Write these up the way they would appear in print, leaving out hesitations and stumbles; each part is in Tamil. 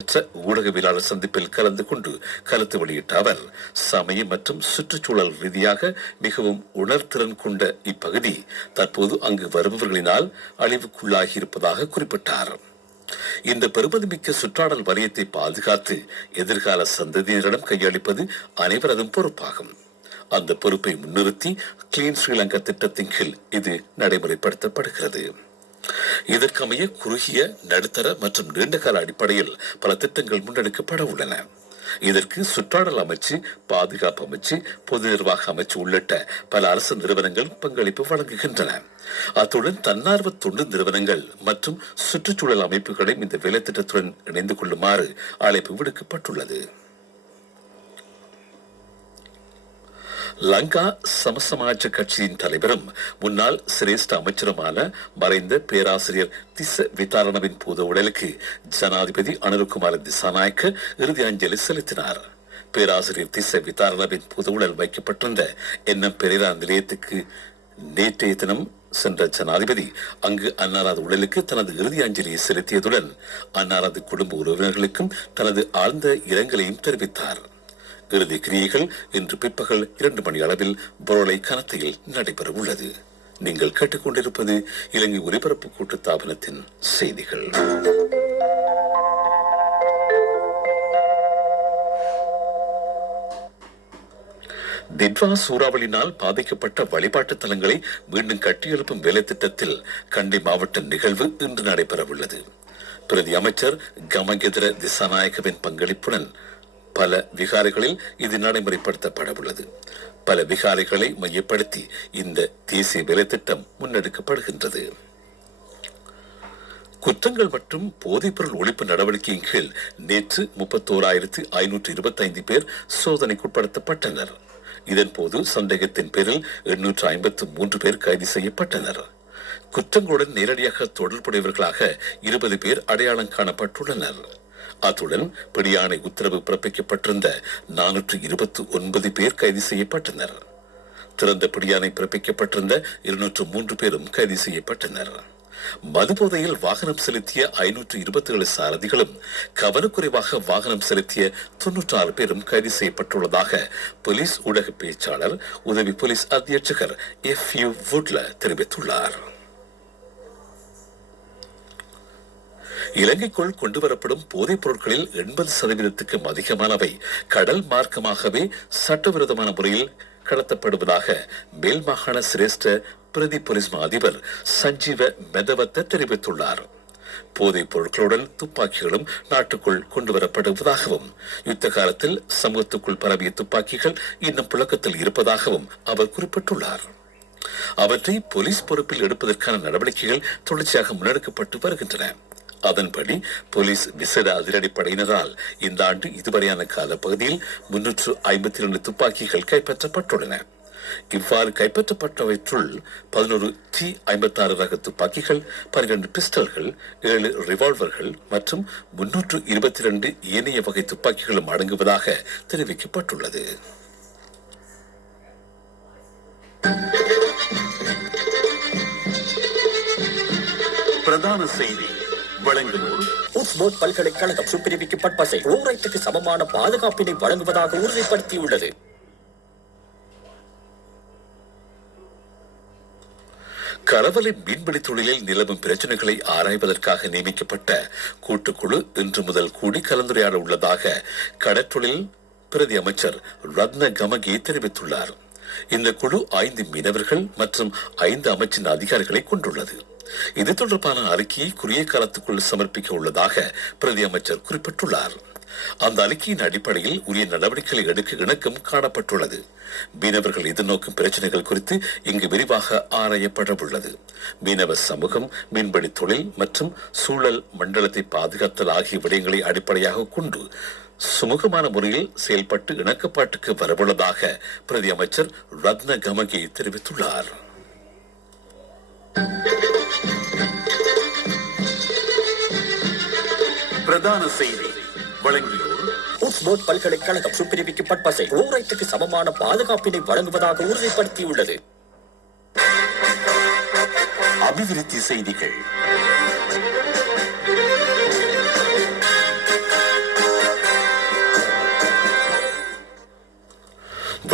ஊடகவியலாளர் சந்திப்பில் கலந்து கொண்டு கருத்து வெளியிட்ட அவர், சமய மற்றும் சுற்றுச்சூழல் ரீதியாக மிகவும் உணர்திறன் கொண்ட இப்பகுதி தற்போது அங்கு வருபவர்களினால் அழிவுக்குள்ளாகி இருப்பதாக குறிப்பிட்டார். இந்த பெருமதிமிக்க சுற்றாடல் வலயத்தை பாதுகாத்து எதிர்கால சந்ததியினரிடம் கையளிப்பது அனைவரதும் பொறுப்பாகும். அந்த பொறுப்பை முன்னிறுத்தி கிளீன் ஸ்ரீலங்கா திட்டத்தின் கீழ் இது நடைமுறைப்படுத்தப்படுகிறது. இதற்கமைய குறுகிய, நடுத்தர மற்றும் நீண்டகால அடிப்படையில் பல திட்டங்கள் முன்னெடுக்கப்பட உள்ளன. இதற்கு சுற்றாடல் அமைச்சு, பாதுகாப்பு அமைச்சு, பொது நிர்வாக அமைச்சு உள்ளிட்ட பல அரசு நிறுவனங்கள் பங்களிப்பு வழங்குகின்றன. அத்துடன் தன்னார்வ தொண்டு நிறுவனங்கள் மற்றும் சுற்றுச்சூழல் அமைப்புகளையும் இந்த வேலை திட்டத்துடன் இணைந்து கொள்ளுமாறு அழைப்பு விடுக்கப்பட்டுள்ளது. லங்கா சமசமாஜ கட்சியின் தலைவரும் முன்னாள் சிரேஷ்ட அமைச்சருமான மறைந்த பேராசிரியர் திஸ்ஸ விதாரணவின் பூத உடலுக்கு ஜனாதிபதி அனுரகுமார திசாநாயக்க இறுதி அஞ்சலி செலுத்தினார். பேராசிரியர் திஸ்ஸ விதாரணவின் பூத உடல் வைக்கப்பட்டிருந்த என்எம் பெரேரா நிலையத்துக்கு நேற்றைய தினம் சென்ற ஜனாதிபதி அங்கு அன்னாரது உடலுக்கு தனது இறுதி அஞ்சலியை செலுத்தியதுடன் அன்னாரது குடும்ப உறவினர்களுக்கும் தனது ஆழ்ந்த இரங்கலையும் தெரிவித்தார். இறுதி கிரியைகள் இன்று பிற்பகல் 2 மணி அளவில் பொருளை கனத்தையில் நடைபெற உள்ளது. நீங்கள் கேட்டுக்கொண்டிருப்பது இலங்கை ஒலிபரப்பு கூட்டுத்தாபனத்தின் செய்திகள். திட்வா சூறாவளியினால் பாதிக்கப்பட்ட வழிபாட்டு தலங்களை மீண்டும் கட்டியெழுப்பும் வேலை திட்டத்தில் கண்டி மாவட்ட நிகழ்வு இன்று நடைபெறவுள்ளது. பிரதி அமைச்சர் கமகெதிர திசாநாயக்கவின் பங்களிப்புடன் பல விகாரைகளில் இது நடைமுறைப்படுத்தப்பட உள்ளது. பல விகாரைகளை மையப்படுத்தி இந்த தேசிய வேலை திட்டம் முன்னெடுக்கப்படுகின்றது. குற்றங்கள் மற்றும் போதைப்பொருள் ஒழிப்பு நடவடிக்கையின் கீழ் நேற்று 31,525 பேர் சோதனைக்குட்படுத்தப்பட்டனர். இதன்போது சந்தேகத்தின் பேரில் 853 பேர் கைது செய்யப்பட்டனர். குற்றங்களுடன் நேரடியாக தொடர்புடையவர்களாக 20 பேர் அடையாளம் காணப்பட்டுள்ளனர். அத்துடன் பிடியாணை உத்தரவு பிறப்பிக்கப்பட்டிருந்த 429 பேர் கைது செய்யப்பட்டனர். திறந்த பிடியாணை பிறப்பிக்கப்பட்டிருந்த 203 பேரும் கைது செய்யப்பட்டனர். மதுபோதையில் வாகனம் செலுத்திய 527 சாரதிகளும் கவனக்குறைவாக வாகனம் செலுத்திய 96 பேரும் கைது செய்யப்பட்டுள்ளதாக போலீஸ் ஊடக பேச்சாளர் உதவி போலீஸ் அத்தியட்சகர் FU வுட்ல தெரிவித்துள்ளார். இலங்கைக்குள் கொண்டுவரப்படும் போதைப் பொருட்களில் 80% அதிகமானவை கடல் மார்க்கமாகவே சட்டவிரோதமான முறையில் கடத்தப்படுவதாக மேல் மாகாண சிரேஷ்ட பிரதி போலீஸ் அதிபர் சஞ்சீவ மெதவத்த தெரிவித்துள்ளார். போதைப் பொருட்களுடன் துப்பாக்கிகளும் நாட்டுக்குள் கொண்டுவரப்படுவதாகவும் யுத்த காலத்தில் சமூகத்துக்குள் பரவிய துப்பாக்கிகள் இன்னும் புழக்கத்தில் இருப்பதாகவும் அவர் குறிப்பிட்டுள்ளார். அவற்றை போலீஸ் பொறுப்பில் எடுப்பதற்கான நடவடிக்கைகள் தொடர்ச்சியாக முன்னெடுக்கப்பட்டு வருகின்றன. அதன்படி போலீஸ் விசேட அதிரடிப்படையினரால் இந்த ஆண்டு இதுவரையான காலப்பகுதியில் 352 துப்பாக்கிகள் கைப்பற்றப்பட்டுள்ளன. இவ்வாறு கைப்பற்றப்பட்டவற்றுள் 11 T56 ரக துப்பாக்கிகள், 12 பிஸ்டல்கள், 7 ரிவால்வர்கள் மற்றும் 322 ஏனைய வகை துப்பாக்கிகளும் அடங்குவதாக தெரிவிக்கப்பட்டுள்ளது. பிரதான செய்தி வழங்குவோர் பல்கலைக்கழகம் சுப்பிரவிக்கப்பட்ட ஓரைட்டுக்கு சமமான பாதுகாப்பினை வழங்குவதாக உறுதிப்படுத்தியுள்ளது. கரவலை மீன்பிடி தொழிலில் நிலவும் பிரச்சனைகளை ஆராய்வதற்காக நியமிக்கப்பட்ட கூட்டுக்குழு இன்று முதல் கூடி கலந்துரையாட உள்ளதாக கடற்றொழில் பிரதி அமைச்சர் ரத்ன கமகே தெரிவித்துள்ளார். இந்த குழு 5 மீனவர்கள் மற்றும் 5 அமைச்சின் அதிகாரிகளை கொண்டுள்ளது. இது தொடர்பான அறிக்கையை குறுகிய காலத்துக்குள் சமர்ப்பிக்க உள்ளதாக பிரதி அமைச்சர் குறிப்பிட்டுள்ளார். அந்த அறிக்கையின் அடிப்படையில் உரிய நடவடிக்கைகளை எடுக்க இணக்கம் காணப்பட்டுள்ளது. மீனவர்கள் எதிர்நோக்கும் பிரச்சனைகள் குறித்து இங்கு விரிவாக ஆராயப்பட உள்ளது. மீனவ சமூகம், மீன்பிடி தொழில் மற்றும் சூழல் மண்டலத்தை பாதுகாத்தல் ஆகிய விடயங்களை அடிப்படையாக கொண்டு சுமூகமான முறையில் செயல்பட்டு இணக்கப்பாட்டுக்கு வரவுள்ளதாக பிரதி அமைச்சர் ரத்ன கமகே தெரிவித்துள்ளார். பிரதான செய்தி வழங்குவோர் பல்கலைக்கழகம் சுப்பிரவிக்கப்பட்ட ஓரைட்டுக்கு சமமான பாதுகாப்பினை வழங்குவதாக உறுதிப்படுத்தியுள்ளது. அபிவிருத்தி செய்திகள்.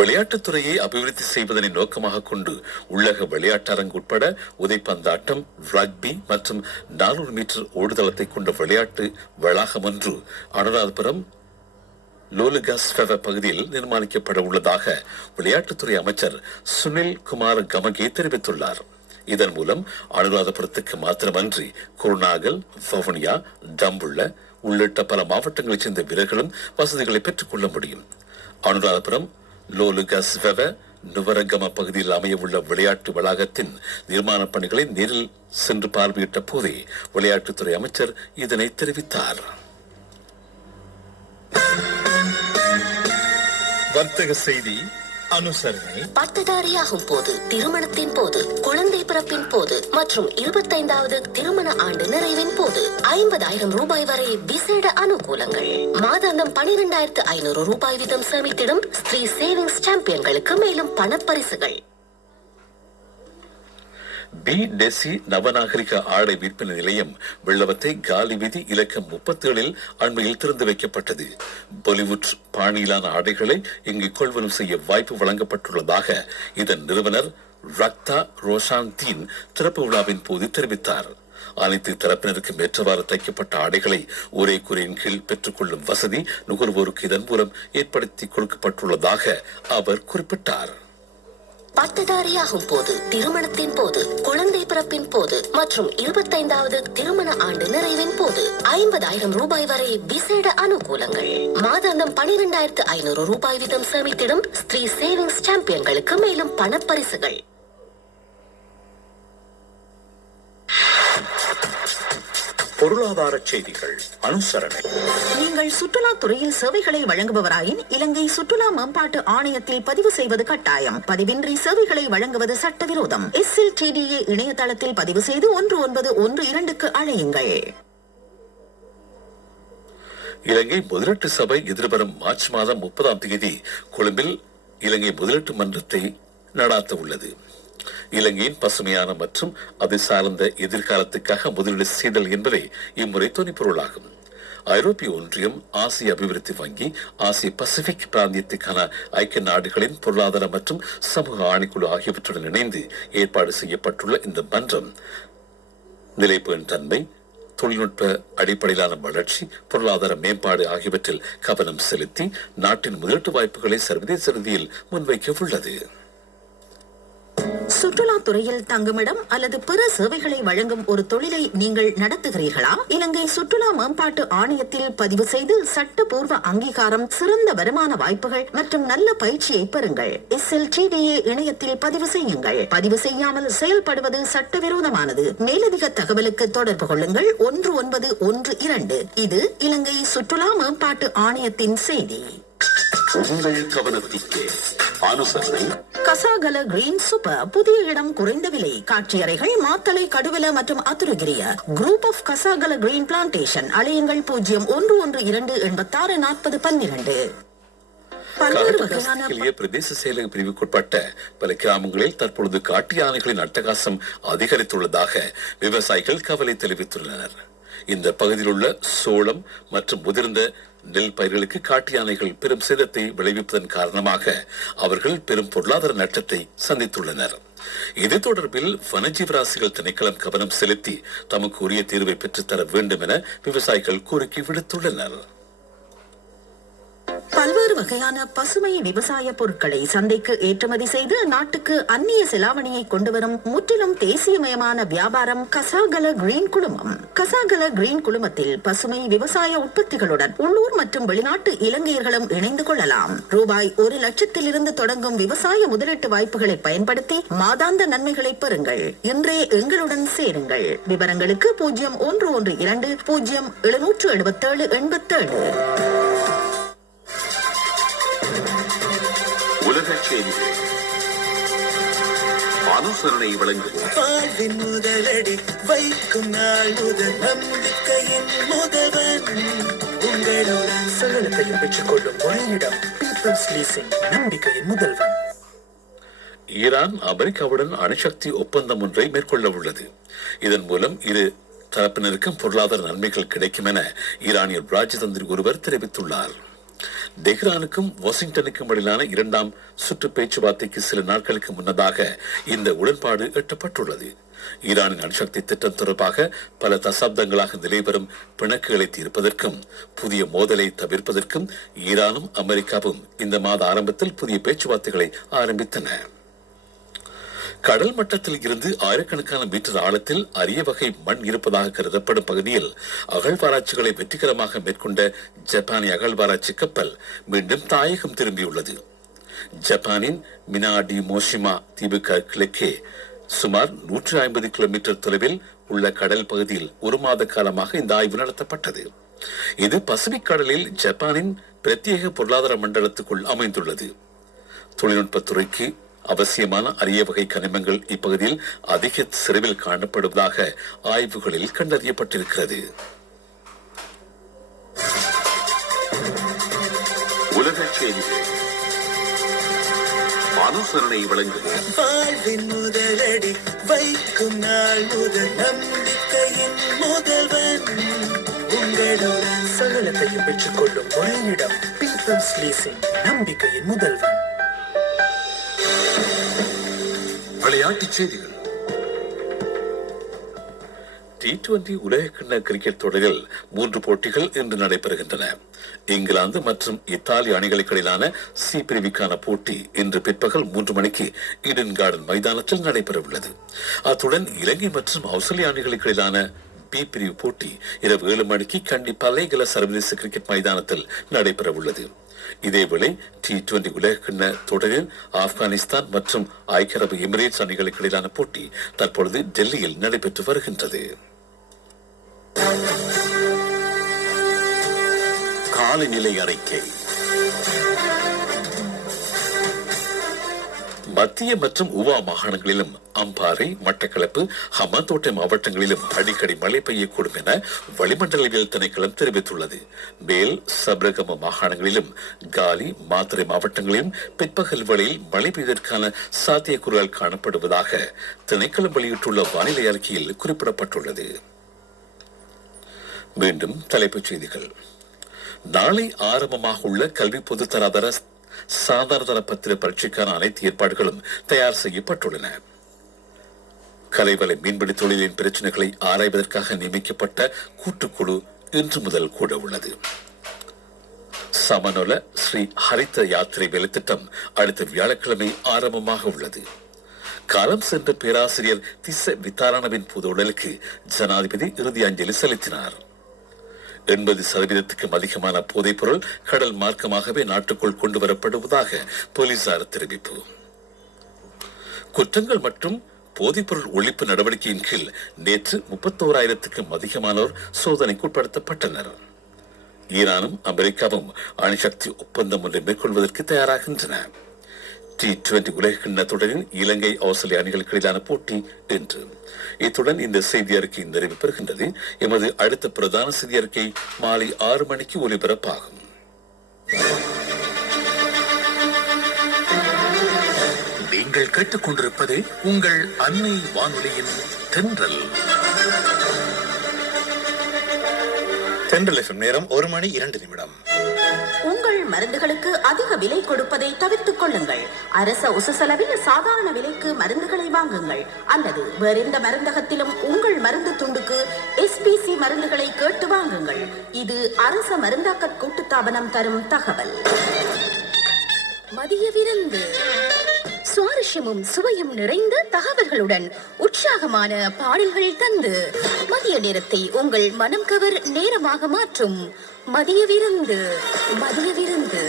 விளையாட்டுத்துறையை அபிவிருத்தி செய்வதனை நோக்கமாக கொண்டு உள்ளக விளையாட்டரங்கு உட்பட உதைப்பந்தாட்டம், ரக்பி மற்றும் 400 மீட்டர் ஓடுதளத்தை கொண்ட விளையாட்டு வளாகம் ஒன்று அனுராதபுரம் லோலுகாஸ்வெவ பகுதியில் நிர்மாணிக்கப்பட உள்ளதாக விளையாட்டுத்துறை அமைச்சர் சுனில் குமார் கமகே தெரிவித்துள்ளார். இதன் மூலம் அனுராதபுரத்துக்கு மாத்திரமன்றி குருநாகல், வவுனியா, டம்புள்ள உள்ளிட்ட பல மாவட்டங்களைச் சேர்ந்த வீரர்களும் வசதிகளை பெற்றுக் கொள்ள முடியும். அனுராதபுரம் லோலுகாஸ்வெவ நுவரகம பகுதியில் அமையவுள்ள விளையாட்டு வளாகத்தின் நிர்மாண பணிகளை நேரில் சென்று பார்வையிட்ட போதே விளையாட்டுத்துறை அமைச்சர் இதனை தெரிவித்தார். வர்த்தக செய்தி அனுசரணை. பட்டதாரியாகும் போது, திருமணத்தின் போது, குழந்தை பிறப்பின் போது மற்றும் 25வது திருமண ஆண்டு நிறைவின் போது 50,000 ரூபாய் வரை விசேட அனுகூலங்கள். மாதாந்தம் 12,500 ரூபாய் வீதம் சேமித்திடும் ஸ்ரீ சேவிங்ஸ் சாம்பியன்களுக்கு மேலும் பணப்பரிசுகள். பி டெசி நவநாகரிக ஆடை விற்பனை நிலையம் வெள்ளவத்தை காலி வீதி இலக்கம் 37 அண்மையில் திறந்து வைக்கப்பட்டது. பாலிவுட் பாணியிலான ஆடைகளை இங்கு கொள்வனம் செய்ய வாய்ப்பு வழங்கப்பட்டுள்ளதாக இதன் நிறுவனர் ரக்தா ரோஷாந்தீன் திறப்பு விழாவின் போது தெரிவித்தார். அனைத்து தரப்பினருக்கும் ஏற்றவாறு தைக்கப்பட்ட ஆடைகளை ஒரே குறையின் கீழ் பெற்றுக் கொள்ளும் வசதி நுகர்வோருக்கு இதன் மூலம் ஏற்படுத்தி கொடுக்கப்பட்டுள்ளதாக அவர் குறிப்பிட்டார். பட்டதாரியாகும் போது, திருமணத்தின் போது, குழந்தை பிறப்பின் போது மற்றும் 25வது திருமண ஆண்டு நிறைவின் போது 50,000 ரூபாய் வரை விசேட அனுகூலங்கள். மாதாந்தம் 12,500 ரூபாய் வீதம் சேமித்திடும் ஸ்ரீ சேவிங்ஸ் சாம்பியன்களுக்கு மேலும் பணப்பரிசுகள். பொருளாதார செய்திகள் அனுசரணை. நீங்கள் சுற்றுலா துறையில் சேவைகளை வழங்குபவராயின் இலங்கை சுற்றுலா மேம்பாட்டு ஆணையத்தில் பதிவு செய்வது கட்டாயம். பதிவின்றி சேவைகளை வழங்குவது சட்டவிரோதம். SLTDA இணையதளத்தில் பதிவு செய்து 1912க்கு அழையுங்கள். இலங்கை முதலீட்டு சபை எதிர்வரும் மார்ச் மாதம் 30ஆம் தேதி கொழும்பில் இலங்கை முதலீட்டு மன்றத்தை நடாத்த உள்ளது. இலங்கையின் பசுமையான மற்றும் அதை சார்ந்த எதிர்காலத்துக்காக முதலீடு செய்தல் என்பதே இம்முறை துணைப்பொருளாகும். ஐரோப்பிய ஒன்றியம், ஆசிய அபிவிருத்தி வங்கி, ஆசிய பசிபிக் பிராந்தியத்துக்கான ஐக்கிய நாடுகளின் பொருளாதார மற்றும் சமூக ஆணைக்குழு ஆகியவற்றுடன் இணைந்து ஏற்பாடு செய்யப்பட்டுள்ள இந்த மன்றம் நிலைப்பெண் தன்மை, தொழில்நுட்ப அடிப்படையிலான வளர்ச்சி, பொருளாதார மேம்பாடு ஆகியவற்றில் கவனம் செலுத்தி நாட்டின் முதலீட்டு வாய்ப்புகளை சர்வதேச ரீதியில் முன்வைக்க உள்ளது. சுற்றுலா துறையில் தங்குமிடம் அல்லது பிற சேவைகளை வழங்கும் ஒரு தொழிலை நீங்கள் நடத்துகிறீர்களா? இலங்கை சுற்றுலா மேம்பாட்டு ஆணையத்தில் பதிவு செய்து சட்டப்பூர்வ அங்கீகாரம், சிறந்த வருமான வாய்ப்புகள் மற்றும் நல்ல பயிற்சியை பெறுங்கள். SLTDA இணையத்தில் பதிவு செய்யுங்கள். பதிவு செய்யாமல் செயல்படுவது சட்டவிரோதமானது. மேலதிக தகவலுக்கு தொடர்பு கொள்ளுங்கள் 1912. இது இலங்கை சுற்றுலா மேம்பாட்டு ஆணையத்தின் செய்தி. உங்கள் கவனத்திற்கு அனுசரணை. கசாகல கிரீன் சூப்பர் புதிய இடம், குறைந்த விலை, காட்சியறைகள் மாத்தளை, கடுவல மற்றும் Athurugiriya group of Kasagala green plantation. அலையுங்கள் 0128644012. பிரதேச செயலக பிரிவுக்குட்பட்ட பல கிராமங்களில் தற்பொழுது காட்டு யானைகளின் அட்டகாசம் அதிகரித்துள்ளதாக விவசாயிகள் கவலை தெரிவித்துள்ளனர். இந்த பகுதியில் உள்ள சோளம் மற்றும் முதிர்ந்த நெல் பயிர்களுக்கு காட்டு யானைகள் பெரும் சேதத்தை விளைவிப்பதன் காரணமாக அவர்கள் பெரும் பொருளாதார நட்டத்தை சந்தித்துள்ளனர். இது தொடர்பில் வனஜீவராசிகள் திணைக்களம் கவனம் செலுத்தி தமக்கு உரிய தீர்வை பெற்றுத்தர வேண்டும் என விவசாயிகள் கோரிக்கை விடுத்துள்ளனர். பல்வேறு வகையான பசுமை விவசாய பொருட்களை சந்தைக்கு ஏற்றுமதி செய்து நாட்டுக்கு அந்நிய செலாவணியை கொண்டுவரும் முற்றிலும் தேசியமயமான வியாபாரம் கசாகல கிரீன் குழுமம். கசாகல கிரீன் குழுமத்தில் பசுமை விவசாய உற்பத்திகளுடன் உள்ளூர் மற்றும் வெளிநாட்டு இலங்கையர்களும் இணைந்து கொள்ளலாம். ரூபாய் 1,00,000 தொடங்கும் விவசாய முதலீட்டு வாய்ப்புகளை பயன்படுத்தி மாதாந்த நன்மைகளை பெறுங்கள். இன்றே எங்களுடன் சேருங்கள். விவரங்களுக்கு 0112077787. உலக செய்திகள் அனுசரணை வழங்குவோம். வாழ்வின் முதலடி வைக்கும் நாள் முதல் நம்பிக்கையின் முதல்வன் உங்களுடன் சகலத்தையும் பெற்றுக் கொள்ளும் ஒரே இடம் பீப்பிள்ஸ் லீசிங், நம்பிக்கையின் முதல்வன். ஈரான் அமெரிக்காவுடன் அணுசக்தி ஒப்பந்தம் ஒன்றை மேற்கொள்ள உள்ளது. இதன் மூலம் இரு தரப்பினருக்கும் பொருளாதார நன்மைகள் கிடைக்கும் என ஈரானிய ராஜதந்திரி ஒருவர் தெரிவித்துள்ளார். தெஹ்ரானுக்கும் வாஷிங்டனுக்கும் இடையிலான இரண்டாம் சுற்று பேச்சுவார்த்தைக்கு சில நாட்களுக்கு முன்னதாக இந்த உடன்பாடு எட்டப்பட்டுள்ளது. ஈரானின் அணுசக்தி திட்டம் தொடர்பாக பல தசாப்தங்களாக நிலைவரும் பிணக்குகளை தீர்ப்பதற்கும் புதிய மோதலை தவிர்ப்பதற்கும் ஈரானும் அமெரிக்காவும் இந்த மாத ஆரம்பத்தில் புதிய பேச்சுவார்த்தைகளை ஆரம்பித்தன. கடல் மட்டத்தில் இருந்து ஆயிரக்கணக்கான மீட்டர் ஆழத்தில் அரிய வகை மண் இருப்பதாக கருதப்படும் பகுதியில் அகழ்வாராய்ச்சிகளை வெற்றிகரமாக மேற்கொண்ட ஜப்பானிய அகழ்வாராய்ச்சி கப்பல் மீண்டும் தாயகம் திரும்பியுள்ளது. ஜப்பானின் மினாடி மோஷிமா தீவுக்கு கிழக்கே சுமார் 150 கிலோமீட்டர் தொலைவில் உள்ள கடல் பகுதியில் ஒரு மாத காலமாக இந்த ஆய்வு நடத்தப்பட்டது. இது பசிபிக் கடலில் ஜப்பானின் பிரத்யேக பொருளாதார மண்டலத்துக்குள் அமைந்துள்ளது. தொழில்நுட்பத்துறைக்கு அவசியமான அரிய வகை கனிமங்கள் இப்பகுதியில் அதிக செறிவில் காணப்படுவதாக ஆய்வுகளில் கண்டறியப்பட்டிருக்கிறது. உலக செய்திகள் அனுசரணை வழங்குவோம். வாழ்வின் முதலடி வைக்கும் நாள் முதல் நம்பிக்கையின் முதல்வன் உங்களுடன் சகலத்தையும் பெற்றுக்கொள்ளும் ஒரே இடம் பீப்பிள்ஸ் லீசிங் நம்பிக்கையின் முதல்வன். விளையாட்டுச் செய்திகள். T20 உலகக்கிண்ண கிரிக்கெட் தொடரில் 3 போட்டிகள் இன்று நடைபெறுகின்றன. இங்கிலாந்து மற்றும் இத்தாலி அணிகளுக்கு இடையிலான சி பிரிவுக்கான போட்டி இன்று பிற்பகல் 3 மணிக்கு ஈடன் கார்டன் மைதானத்தில் நடைபெறவுள்ளது. அத்துடன் இலங்கை மற்றும் ஆஸ்திரேலிய அணிகளுக்கு இடையிலான பி பிரிவு போட்டி இரவு 7 மணிக்கு கண்டி பல்லேகல சர்வதேச கிரிக்கெட் மைதானத்தில் நடைபெறவுள்ளது. இதேவேளை T20 உலகக்கிண்ண தொடரில் ஆப்கானிஸ்தான் மற்றும் ஐக்கிய அரபு எமிரேட்ஸ் அணிகளுக்கு இடையிலான போட்டி தற்பொழுது டெல்லியில் நடைபெற்று வருகின்றது. காலநிலை அறிக்கை. மத்திய மற்றும் உவா மாகாணங்களிலும் அம்பாறை, மட்டக்களப்பு, ஹம்பாந்தோட்டை மாவட்டங்களிலும் அடிக்கடி மழை பெய்யக்கூடும் என வளிமண்டலவியல் திணைக்களம் தெரிவித்துள்ளது. மேல் சப்ரகம மாகாணங்களிலும் காலி, மாத்தறை மாவட்டங்களிலும் பிற்பகல் வேளையில் மழை பெய்வதற்கான சாத்தியக்கூறுகள் காணப்படுவதாக திணைக்களம் வெளியிட்டுள்ள வானிலை அறிக்கையில் குறிப்பிடப்பட்டுள்ளது. மீண்டும் தலைப்புச் செய்திகள். நாளை ஆரம்பமாக உள்ள கல்வி பொதுத்தராதர சாதாரண பத்திர பரீட்சைக்கான அனைத்து ஏற்பாடுகளும் தயார் செய்யப்பட்டுள்ளன. கலைவலை மீன்பிடி தொழிலின் பிரச்சனைகளை ஆராய்வதற்காக நியமிக்கப்பட்ட கூட்டுக்குழு இன்று முதல் கூட உள்ளது. சமநல ஸ்ரீ ஹரித யாத்திரை வேலைத்திட்டம் அடுத்த வியாழக்கிழமை ஆரம்பமாக உள்ளது. காலம் சென்ற பேராசிரியர் திஸ்ஸ வித்தாரணவின் பொது உடலுக்கு ஜனாதிபதி இறுதி அஞ்சலி செலுத்தினார். 80% அதிகமான போதைப் பொருள் கடல் மார்க்கமாகவே நாட்டுக்குள் கொண்டு வரப்படுவதாக போலீசார் தெரிவிப்பு. குற்றங்கள் மற்றும் போதைப்பொருள் ஒழிப்பு நடவடிக்கையின் கீழ் நேற்று 31,000க்கும் அதிகமானோர் சோதனைக்கு உட்படுத்தப்பட்டனர். ஈரானும் அமெரிக்காவும் அணுசக்தி ஒப்பந்தம் ஒன்றை மேற்கொள்வதற்கு தயாராகின்றன. T20 உலகக்கிண்ண தொடரில் இலங்கை, ஆஸ்திரேலிய அணிகளுக்கு இடையிலான போட்டி இன்று. இத்துடன் இந்த செய்தி அறிக்கை நிறைவு பெறுகின்றது. எமது அடுத்த பிரதான செய்தி அறிக்கை மாலை 6 மணிக்கு ஒலிபரப்பாகும். நீங்கள் கேட்டுக்கொண்டிருப்பது உங்கள் அன்னை வானொலியின் தென்றல். தென்றல் FM நேரம் 1 மணி 2 நிமிடம். உங்கள் மருந்துகளுக்கு அதிக விலை கொடுப்பதை தவிர்த்துக் கொள்ளுங்கள். அரச உசசெலவில் சாதாரண விலைக்கு மருந்துகளை வாங்குங்கள். அல்லது வேறெந்த மருந்தகத்திலும் உங்கள் மருந்து துண்டுக்கு SPC மருந்துகளை கேட்டு வாங்குங்கள். இது அரச மருந்தாக்க கூட்டுத்தாபனம் தரும் தகவல். மதிய விருந்து சுவாரஸ்யமும் சுவையும் நிறைந்த தகவல்களுடன் உற்சாகமான பாடல்கள் தந்து மதிய நேரத்தை உங்கள் மனம் கவர் நேரமாக மாற்றும் மதிய விருந்து. மதிய விருந்து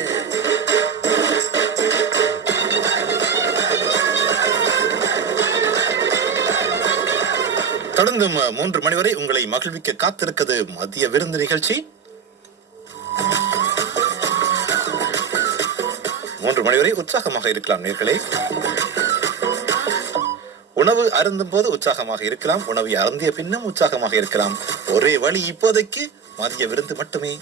தொடர்ந்து 3 மணி வரை உங்களை மகிழ்விக்க காத்திருக்கிறது மதிய விருந்து நிகழ்ச்சி. 3 மணி வரை உற்சாகமாக இருக்கலாம் நேர்களே. உணவு அருந்தும் போது உற்சாகமாக இருக்கலாம், உணவை அருந்திய பின்னும் உற்சாகமாக இருக்கலாம். ஒரே வழி இப்போதைக்கு மதிய விருந்து மட்டுமே.